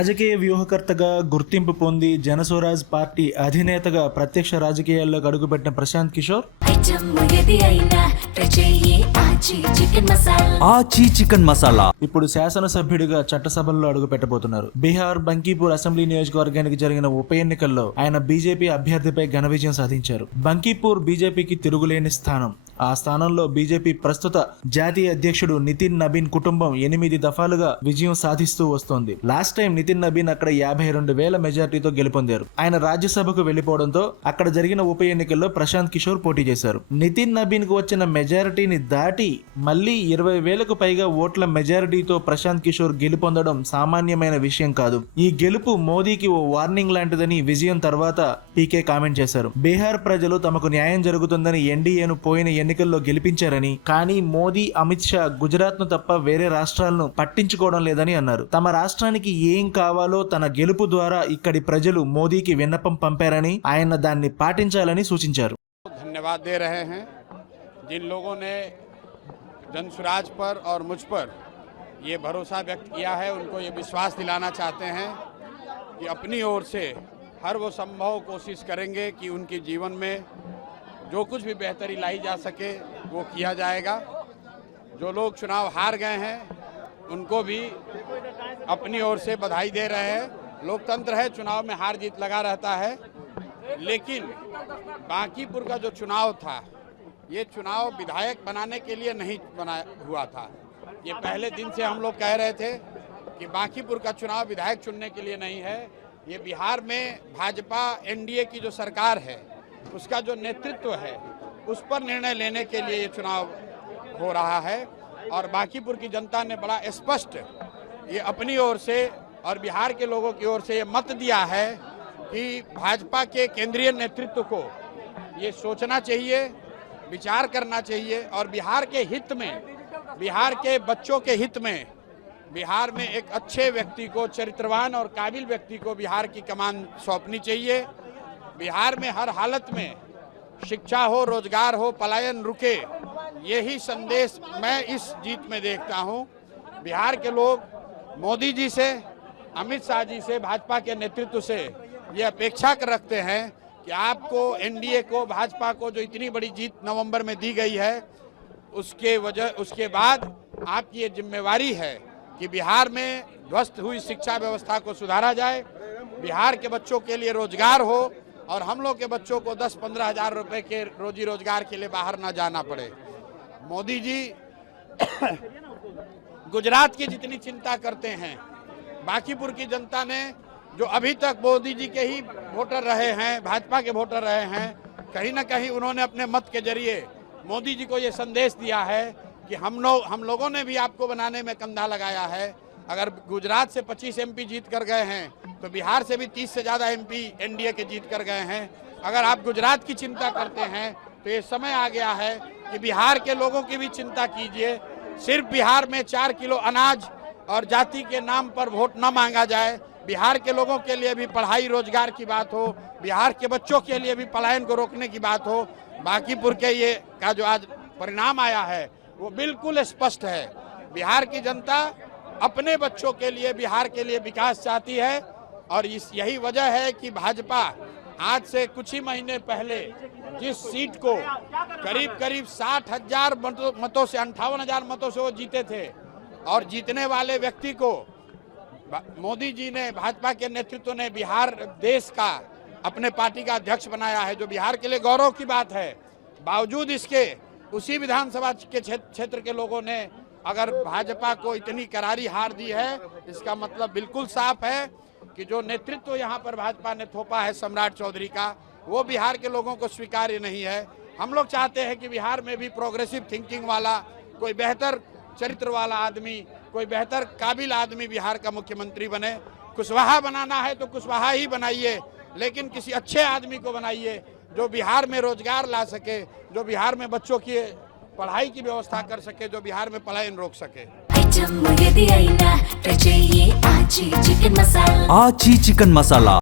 రాజకీయ వ్యూహకర్తగా గుర్తింపు పొంది జనస్వరాజ్ పార్టీ అధినేతగా ప్రత్యక్ష రాజకీయాల్లోకి అడుగుపెట్టిన ప్రశాంత్ కిషోర్ ఆచి చికెన్ మసాలా ఇప్పుడు శాసనసభ్యుడిగా చట్టసభల్లో అడుగు పెట్టబోతున్నారు. బీహార్ బంకీపూర్ అసెంబ్లీ నియోజకవర్గానికి జరిగిన ఉప ఎన్నికల్లో ఆయన బీజేపీ అభ్యర్థిపై ఘన విజయం సాధించారు. బంకీపూర్ బీజేపీకి తిరుగులేని స్థానం. ఆ స్థానంలో బీజేపీ ప్రస్తుత జాతీయ అధ్యక్షుడు నితిన్ నబీన్ కుటుంబం 8 దఫాలుగా విజయం సాధిస్తూ వస్తోంది. లాస్ట్ టైం నితిన్ నబీన్ అక్కడ 52,000 మెజార్టీతో గెలుపొందారు. ఆయన రాజ్యసభకు వెళ్లిపోవడంతో అక్కడ జరిగిన ఉప ఎన్నికల్లో ప్రశాంత్ కిషోర్ పోటీ చేశారు. నితిన్ నబీన్ కు వచ్చిన మెజారిటీని దాటి మళ్లీ 20,000కు పైగా ఓట్ల మెజారిటీతో ప్రశాంత్ కిషోర్ గెలుపొందడం సామాన్యమైన విషయం కాదు. ఈ గెలుపు మోదీకి ఓ వార్నింగ్ లాంటిదని విజయం తర్వాత పీకే కామెంట్ చేశారు. బీహార్ ప్రజలు తమకు న్యాయం జరుగుతుందని ఎన్డీఏను పోయిన ఎన్నికల్లో గెలిపించారని, కానీ మోదీ, అమిత్ షా గుజరాత్ ను తప్ప వేరే రాష్ట్రాలను పట్టించుకోవడం లేదని అన్నారు. తమ రాష్ట్రానికి ఏం కావాలో తన గెలుపు ద్వారా ఇక్కడి ప్రజలు మోదీకి విన్నపం పంపారని, ఆయన దాన్ని పాటించాలని సూచించారు. धन्यवाद दे रहे हैं जिन लोगों ने जनसुराज पर और मुझ पर ये भरोसा व्यक्त किया है, उनको ये विश्वास दिलाना चाहते हैं कि अपनी ओर से हर वो संभव कोशिश करेंगे कि उनके जीवन में जो कुछ भी बेहतरी लाई जा सके वो किया जाएगा. जो लोग चुनाव हार गए हैं उनको भी अपनी ओर से बधाई दे रहे हैं. लोकतंत्र है, चुनाव में हार जीत लगा रहता है, लेकिन बांकीपुर का जो चुनाव था, ये चुनाव विधायक बनाने के लिए नहीं बना हुआ था. ये पहले दिन से हम लोग कह रहे थे कि बांकीपुर का चुनाव विधायक चुनने के लिए नहीं है. ये बिहार में भाजपा एनडीए की जो सरकार है उसका जो नेतृत्व है उस पर निर्णय लेने के लिए ये चुनाव हो रहा है. और बांकीपुर की जनता ने बड़ा स्पष्ट ये अपनी ओर से और बिहार के लोगों की ओर से ये मत दिया है कि भाजपा के केंद्रीय नेतृत्व को ये सोचना चाहिए, विचार करना चाहिए और बिहार के हित में, बिहार के बच्चों के हित में, बिहार में एक अच्छे व्यक्ति को, चरित्रवान और काबिल व्यक्ति को बिहार की कमान सौंपनी चाहिए. बिहार में हर हालत में शिक्षा हो, रोजगार हो, पलायन रुके, यही संदेश मैं इस जीत में देखता हूँ. बिहार के लोग मोदी जी से, अमित शाह जी से, भाजपा के नेतृत्व से ये अपेक्षा कर रखते हैं कि आपको, एनडीए को, भाजपा को जो इतनी बड़ी जीत नवंबर में दी गई है, उसके बाद आपकी ये जिम्मेवारी है कि बिहार में ध्वस्त हुई शिक्षा व्यवस्था को सुधारा जाए, बिहार के बच्चों के लिए रोजगार हो और हम लोग के बच्चों को 10-15 हज़ार रुपए के रोजी रोजगार के लिए बाहर ना जाना पड़े. मोदी जी गुजरात की जितनी चिंता करते हैं, बांकीपुर की जनता ने जो अभी तक मोदी जी के ही वोटर रहे हैं, भाजपा के वोटर रहे हैं, कहीं ना कहीं उन्होंने अपने मत के जरिए मोदी जी को ये संदेश दिया है कि हम लोगों ने भी आपको बनाने में कंधा लगाया है. अगर गुजरात से 25 एमपी जीत कर गए हैं तो बिहार से भी 30 से ज़्यादा एमपी एनडीए के जीत कर गए हैं. अगर आप गुजरात की चिंता करते हैं तो ये समय आ गया है कि बिहार के लोगों की भी चिंता कीजिए. सिर्फ बिहार में 4 किलो अनाज और जाति के नाम पर वोट न मांगा जाए. बिहार के लोगों के लिए भी पढ़ाई रोजगार की बात हो, बिहार के बच्चों के लिए भी पलायन को रोकने की बात हो. बांकीपुर के ये का जो आज परिणाम आया है वो बिल्कुल स्पष्ट है. बिहार की जनता अपने बच्चों के लिए, बिहार के लिए विकास चाहती है और यही वजह है कि भाजपा आज से कुछ ही महीने पहले जिस सीट को करीब 60,000 मतों से, 58,000 मतों से वो जीते थे, और जीतने वाले व्यक्ति को मोदी जी ने, भाजपा के नेतृत्व ने बिहार देश का अपने पार्टी का अध्यक्ष बनाया है, जो बिहार के लिए गौरव की बात है. बावजूद इसके उसी विधानसभा के क्षेत्र के लोगों ने अगर भाजपा को इतनी करारी हार दी है, इसका मतलब बिल्कुल साफ है कि जो नेतृत्व यहाँ पर भाजपा ने थोपा है सम्राट चौधरी का, वो बिहार के लोगों को स्वीकार्य नहीं है. हम लोग चाहते हैं कि बिहार में भी प्रोग्रेसिव थिंकिंग वाला, कोई बेहतर चरित्र वाला आदमी, कोई बेहतर काबिल आदमी बिहार का मुख्यमंत्री बने. कुशवाहा बनाना है तो कुशवाहा ही बनाइए, लेकिन किसी अच्छे आदमी को बनाइए जो बिहार में रोजगार ला सके, जो बिहार में बच्चों की पढ़ाई की व्यवस्था कर सके, जो बिहार में पलायन रोक सके. आची चिकन मसाला.